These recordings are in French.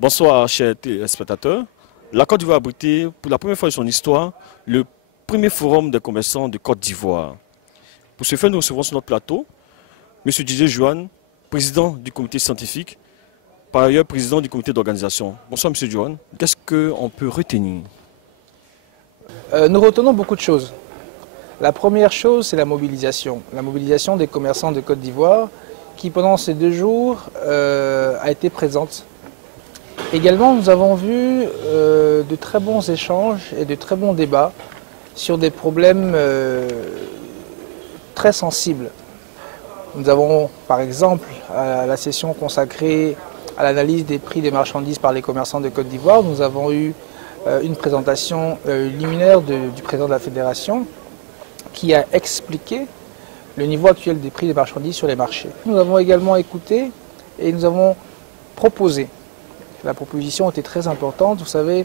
Bonsoir chers téléspectateurs. La Côte d'Ivoire a abrité pour la première fois de son histoire le premier forum des commerçants de Côte d'Ivoire. Pour ce faire, nous recevons sur notre plateau M. Didier Jouane, président du comité scientifique, par ailleurs président du comité d'organisation. Bonsoir M. Jouane. Qu'est-ce qu'on peut retenir? Nous retenons beaucoup de choses. La première chose, c'est la mobilisation. La mobilisation des commerçants de Côte d'Ivoire qui, pendant ces 2 jours, a été présente. Également, nous avons vu de très bons échanges et de très bons débats sur des problèmes très sensibles. Nous avons, par exemple, à la session consacrée à l'analyse des prix des marchandises par les commerçants de Côte d'Ivoire, nous avons eu une présentation liminaire du président de la fédération qui a expliqué le niveau actuel des prix des marchandises sur les marchés. Nous avons également écouté et nous avons proposé. La proposition était très importante. Vous savez,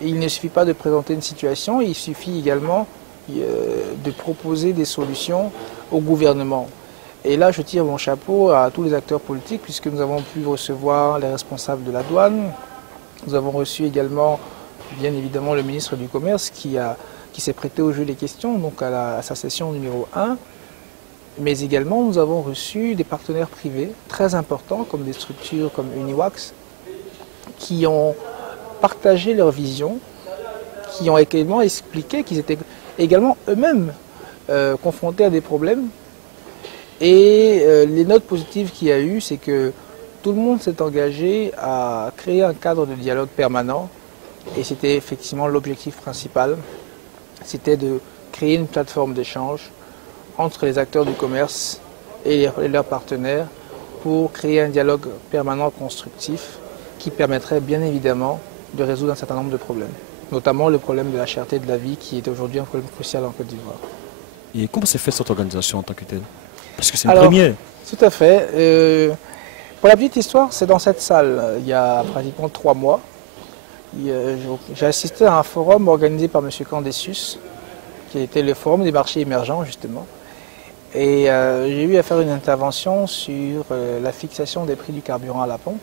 il ne suffit pas de présenter une situation, il suffit également de proposer des solutions au gouvernement. Et là, je tire mon chapeau à tous les acteurs politiques, puisque nous avons pu recevoir les responsables de la douane. Nous avons reçu également, bien évidemment, le ministre du Commerce qui s'est prêté au jeu des questions, donc à sa session numéro 1. Mais également, nous avons reçu des partenaires privés très importants, comme des structures comme Uniwax, qui ont partagé leur vision, qui ont également expliqué qu'ils étaient également eux-mêmes confrontés à des problèmes. Et les notes positives qu'il y a eu, c'est que tout le monde s'est engagé à créer un cadre de dialogue permanent. Et c'était effectivement l'objectif principal, c'était de créer une plateforme d'échange entre les acteurs du commerce et leurs partenaires pour créer un dialogue permanent constructif qui permettrait bien évidemment de résoudre un certain nombre de problèmes, notamment le problème de la cherté de la vie qui est aujourd'hui un problème crucial en Côte d'Ivoire. Et comment s'est fait cette organisation en tant que telle? Parce que c'est une première. Tout à fait. Pour la petite histoire, c'est dans cette salle, il y a pratiquement 3 mois. J'ai assisté à un forum organisé par M. Candessus, qui était le forum des marchés émergents justement. Et j'ai eu à faire une intervention sur la fixation des prix du carburant à la pompe.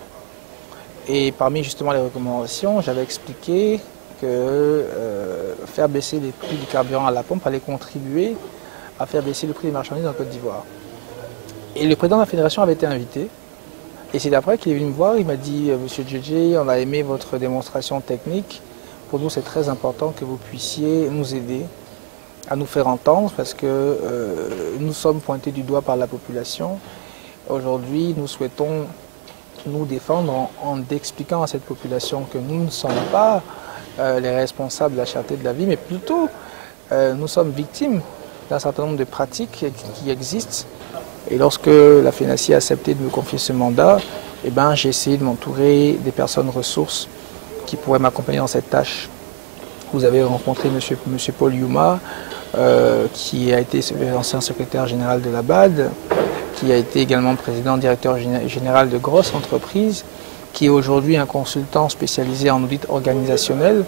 Et parmi justement les recommandations, j'avais expliqué que faire baisser les prix du carburant à la pompe allait contribuer à faire baisser le prix des marchandises en Côte d'Ivoire. Et le président de la fédération avait été invité. Et c'est d'après qu'il est venu me voir, il m'a dit « Monsieur Djedje, on a aimé votre démonstration technique. Pour nous, c'est très important que vous puissiez nous aider à nous faire entendre parce que nous sommes pointés du doigt par la population. Aujourd'hui, nous souhaitons nous défendre en expliquant à cette population que nous ne sommes pas les responsables de la cherté de la vie, mais plutôt nous sommes victimes d'un certain nombre de pratiques qui existent. Et lorsque la FENACI a accepté de me confier ce mandat, j'ai essayé de m'entourer des personnes ressources qui pourraient m'accompagner dans cette tâche. Vous avez rencontré M. Paul Youma, qui a été ancien secrétaire général de la BAD, qui a été également président directeur général de grosses entreprises, qui est aujourd'hui un consultant spécialisé en audit organisationnel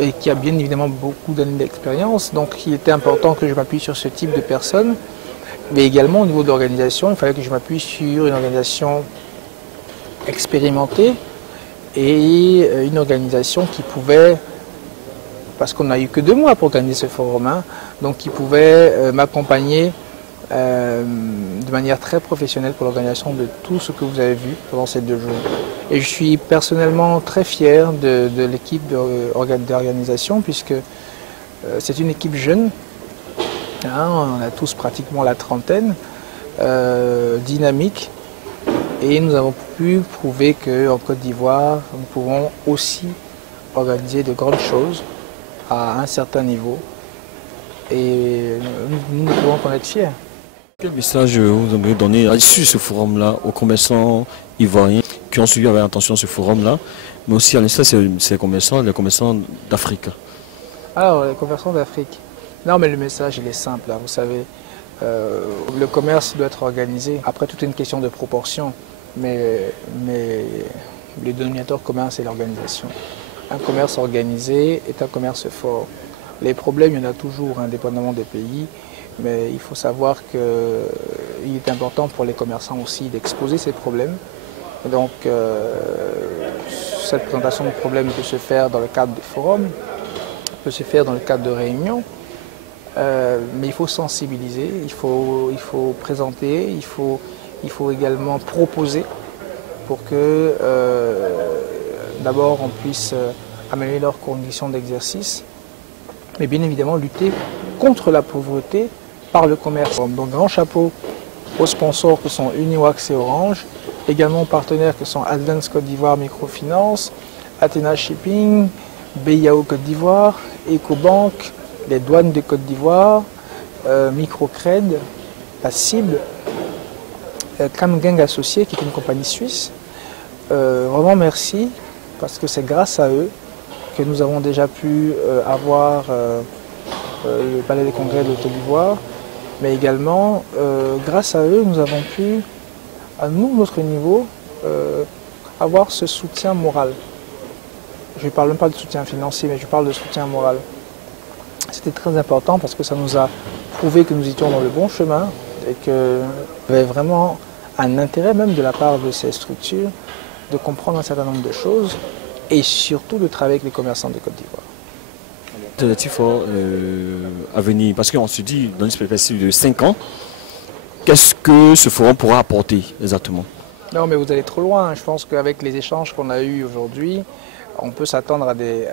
et qui a bien évidemment beaucoup d'années d'expérience. Donc il était important que je m'appuie sur ce type de personnes. Mais également au niveau de l'organisation, il fallait que je m'appuie sur une organisation expérimentée et une organisation qui pouvait, parce qu'on n'a eu que 2 mois pour organiser ce forum, donc qui pouvait m'accompagner de manière très professionnelle pour l'organisation de tout ce que vous avez vu pendant ces 2 jours. Et je suis personnellement très fier de l'équipe d'organisation puisque c'est une équipe jeune. On a tous pratiquement la trentaine, dynamique, et nous avons pu prouver qu'en Côte d'Ivoire, nous pouvons aussi organiser de grandes choses à un certain niveau, et nous ne pouvons qu'en être fiers. Quel message vous aimeriez donner à l'issue de ce forum-là aux commerçants ivoiriens qui ont suivi avec attention ce forum-là, mais aussi à l'instant les commerçants d'Afrique? Alors, les commerçants d'Afrique. Non, mais le message, il est simple. Vous savez, le commerce doit être organisé. Après, tout est une question de proportion. Mais le dénominateur commun, c'est l'organisation. Un commerce organisé est un commerce fort. Les problèmes, il y en a toujours, indépendamment des pays, mais il faut savoir qu'il est important pour les commerçants aussi d'exposer ces problèmes. Et donc, cette présentation de problèmes peut se faire dans le cadre de forums, peut se faire dans le cadre de réunions, mais il faut sensibiliser, il faut présenter, il faut également proposer pour que d'abord on puisse améliorer leurs conditions d'exercice, mais bien évidemment lutter contre la pauvreté par le commerce. Donc grand chapeau aux sponsors que sont Uniwax et Orange, également aux partenaires que sont Advance Côte d'Ivoire Microfinance, Athena Shipping, BIAO Côte d'Ivoire, EcoBank, les douanes de Côte d'Ivoire, Microcred, la Cible, Camgang Associés qui est une compagnie suisse. Vraiment merci parce que c'est grâce à eux que nous avons déjà pu avoir le Palais des Congrès de Côte d'Ivoire, mais également grâce à eux nous avons pu, à nous, notre niveau, avoir ce soutien moral. Je ne parle même pas de soutien financier, mais je parle de soutien moral. C'était très important parce que ça nous a prouvé que nous étions dans le bon chemin et qu'il y avait vraiment un intérêt même de la part de ces structures de comprendre un certain nombre de choses et surtout de travailler avec les commerçants de Côte d'Ivoire. Alternatif à venir, parce qu'on se dit dans une perspective de 5 ans, qu'est-ce que ce forum pourra apporter exactement? Non, mais vous allez trop loin. Je pense qu'avec les échanges qu'on a eus aujourd'hui, on peut s'attendre à des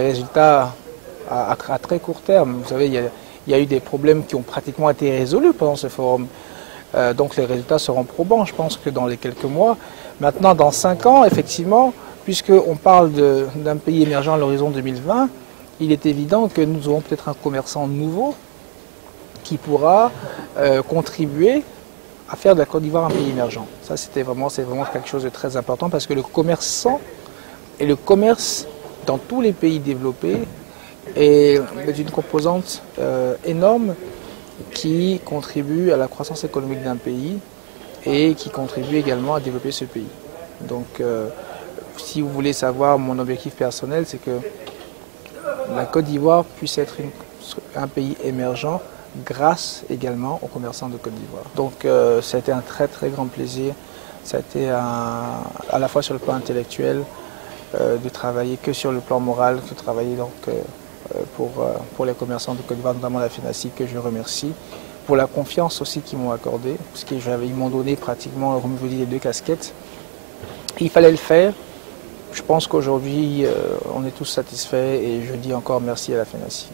résultats à très court terme. Vous savez, il y a eu des problèmes qui ont pratiquement été résolus pendant ce forum. Donc les résultats seront probants, je pense que dans les quelques mois. Maintenant, dans 5 ans, effectivement, puisqu'on parle d'un pays émergent à l'horizon 2020, il est évident que nous aurons peut-être un commerçant nouveau qui pourra contribuer à faire de la Côte d'Ivoire un pays émergent. Ça, c'est vraiment quelque chose de très important parce que le commerçant et le commerce dans tous les pays développés est une composante énorme qui contribue à la croissance économique d'un pays et qui contribue également à développer ce pays. Donc, si vous voulez savoir mon objectif personnel, c'est que la Côte d'Ivoire puisse être un pays émergent grâce également aux commerçants de Côte d'Ivoire. Donc, ça a été un très très grand plaisir. Ça a été à la fois sur le plan intellectuel, de travailler que sur le plan moral, de travailler donc pour les commerçants de Côte d'Ivoire, notamment la FENACI, que je remercie, pour la confiance aussi qu'ils m'ont accordée, parce qu'ils m'ont donné pratiquement, comme je vous dis, les 2 casquettes. Il fallait le faire. Je pense qu'aujourd'hui, on est tous satisfaits et je dis encore merci à la FENACI.